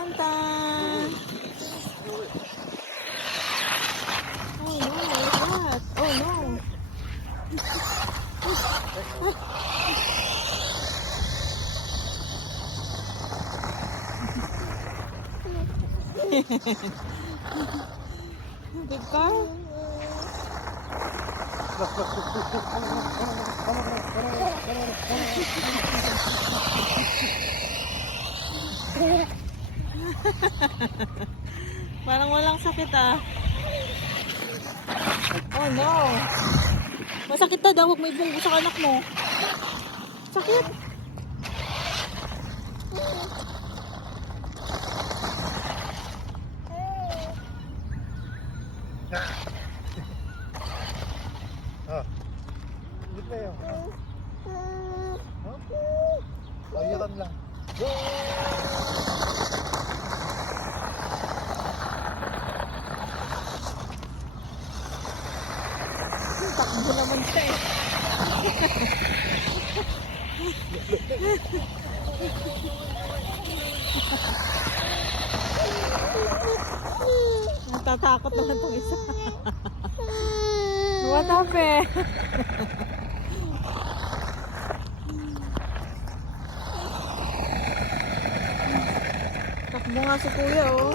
Tan-tan! Oh no, what's that? Oh no! Big car? Parang walang sakit ah. Oh no. Masakit na daw. Huwag may bunggo sa anak mo. Sakit. Ah. Hindi pa yun. Bayaran lang. Takbo naman siya eh. Natatakot naman itong isa. What happened? Takbo nga si kuya oh.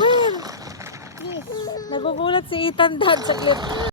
Where? Nagugulat si Ethan dad sa clip.